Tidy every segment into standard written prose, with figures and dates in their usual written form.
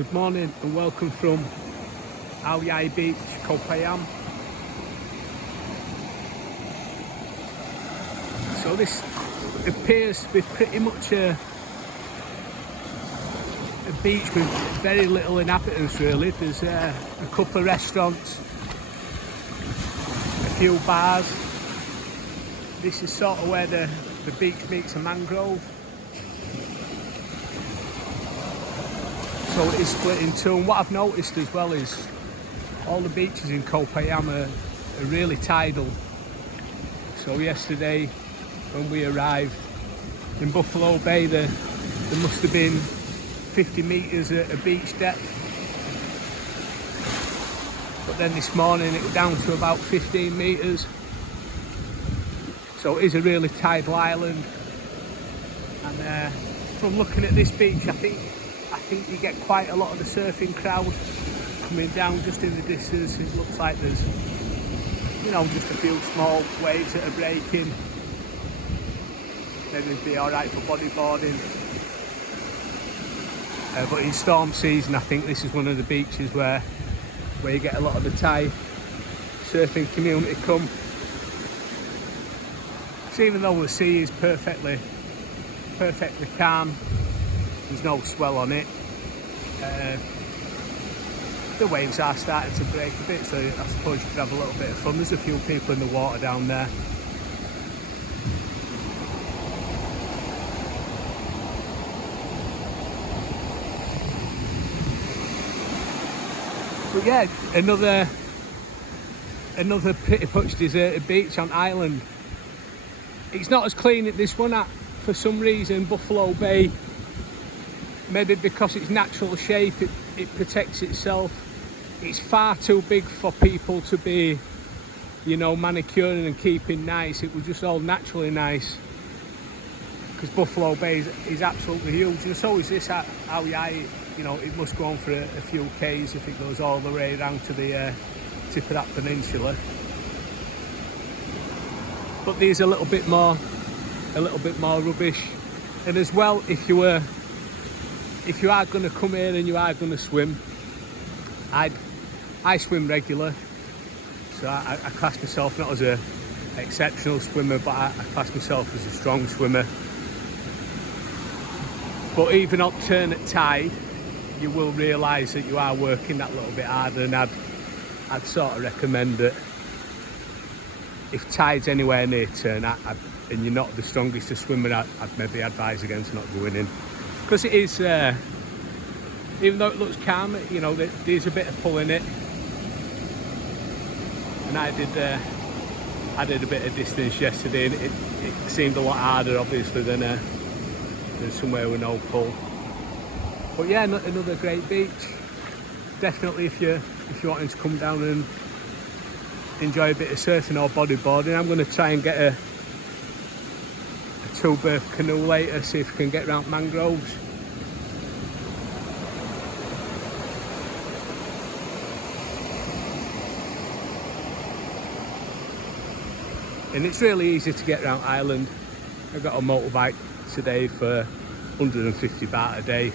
Good morning and welcome from Aow Yai beach, Koh Phayam. So this appears to be pretty much a beach with very little inhabitants really. There's a couple of restaurants, a few bars. This is sort of where the beach meets a mangrove. So it is split in two, and what I've noticed as well is all the beaches in Koh Phayam are really tidal. So yesterday when we arrived in Buffalo Bay, there must have been 50 metres at beach depth. But then this morning it was down to about 15 metres. So it is a really tidal island. And from looking at this beach, I think you get quite a lot of the surfing crowd coming down just in the distance. It looks like there's, just a few small waves that are breaking. Maybe it'd be alright for bodyboarding. But in storm season, I think this is one of the beaches where you get a lot of the Thai surfing community come. So even though the sea is perfectly calm, there's no swell on it. The waves are starting to break a bit, so I suppose you could have a little bit of fun. There's a few people in the water down there. But yeah, another pretty much deserted beach on island. It's not as clean as this one. For some reason, Buffalo Bay, maybe because its natural shape, it protects itself. It's far too big for people to be, manicuring and keeping nice. It was just all naturally nice. Because Buffalo Bay is absolutely huge, and so is this Aow Yai. It must go on for a few k's if it goes all the way around to the tip of that peninsula. But there's a little bit more rubbish. And as well, if you are going to come here and you are going to swim, I swim regular, so I class myself not as an exceptional swimmer, but I class myself as a strong swimmer. But even alternate tide, you will realise that you are working that little bit harder, and I'd sort of recommend that if tide's anywhere near turn and you're not the strongest swimmer, I'd maybe advise against not going in, because it is, even though it looks calm, there's a bit of pull in it. And I did a bit of distance yesterday, and it seemed a lot harder obviously than somewhere with no pull. But yeah, another great beach. Definitely if you're wanting to come down and enjoy a bit of surfing or bodyboarding, I'm going to try and get a two-berth canoe later, see if we can get around mangroves. And it's really easy to get around island. I got a motorbike today for 150 baht a day.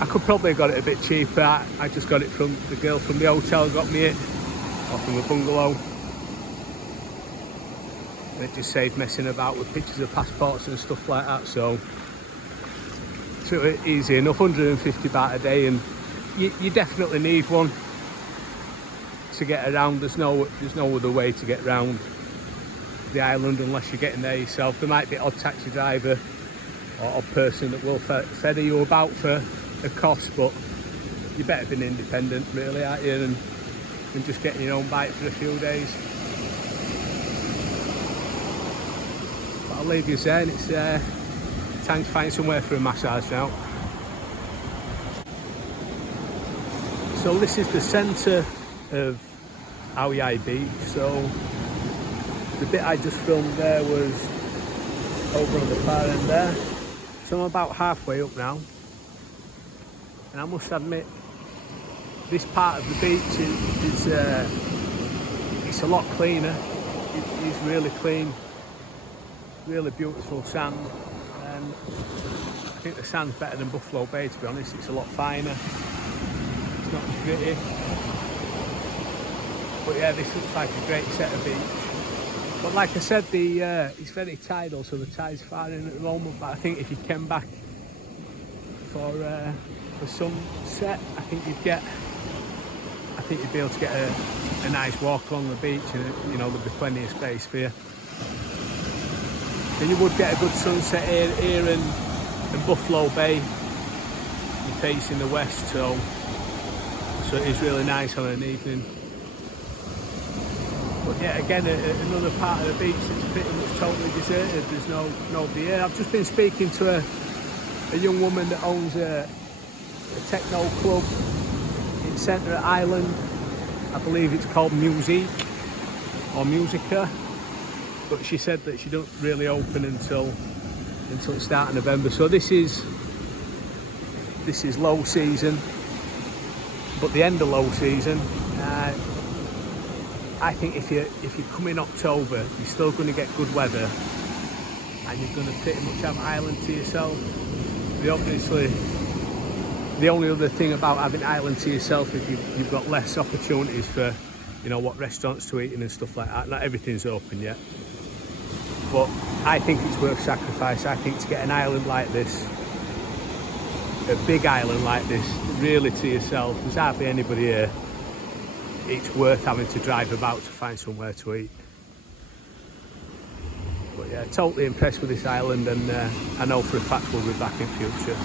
I could probably have got it a bit cheaper. I just got it from the girl from the hotel, got me it, or from the bungalow. And it just saved messing about with pictures of passports and stuff like that. So easy enough, 150 baht a day, and you definitely need one to get around. There's no other way to get around the island unless you're getting there yourself. There might be an odd taxi driver or odd person that will ferry you about for a cost, but you better be independent really, aren't you, and just getting your own bike for a few days. But I'll leave you there, and it's time to find somewhere for a massage now. So this is the centre of Aow Yai beach. So the bit I just filmed there was over on the far end there. So I'm about halfway up now, and I must admit this part of the beach is it's a lot cleaner. It's really clean, really beautiful sand, and I think think the sand's better than Buffalo Bay, to be honest. It's a lot finer. It's not as gritty. But yeah, this looks like a great set of beach. But like I said, it's very tidal, so the tide's far in at the moment. But I think if you came back for sunset, I think you'd be able to get a nice walk along the beach, and there'll be plenty of space for you. Then you would get a good sunset here in Buffalo Bay. You're facing the west, so it is really nice on an evening. But yeah, again, another part of the beach that's pretty much totally deserted. There's nobody here. I've just been speaking to a young woman that owns a techno club in centre of Island. I believe it's called Musique or Musica, but she said that she don't really open until the start of November. So this is low season, but the end of low season. I think if you come in October, you're still going to get good weather, and you're going to pretty much have Island to yourself. The only other thing about having Island to yourself is you've got less opportunities for, what restaurants to eat in and stuff like that. Not everything's open yet. But I think it's worth sacrifice. I think to get an island like this, a big island like this, really to yourself, there's hardly anybody here. It's worth having to drive about to find somewhere to eat. But yeah, totally impressed with this island, and I know for a fact we'll be back in future.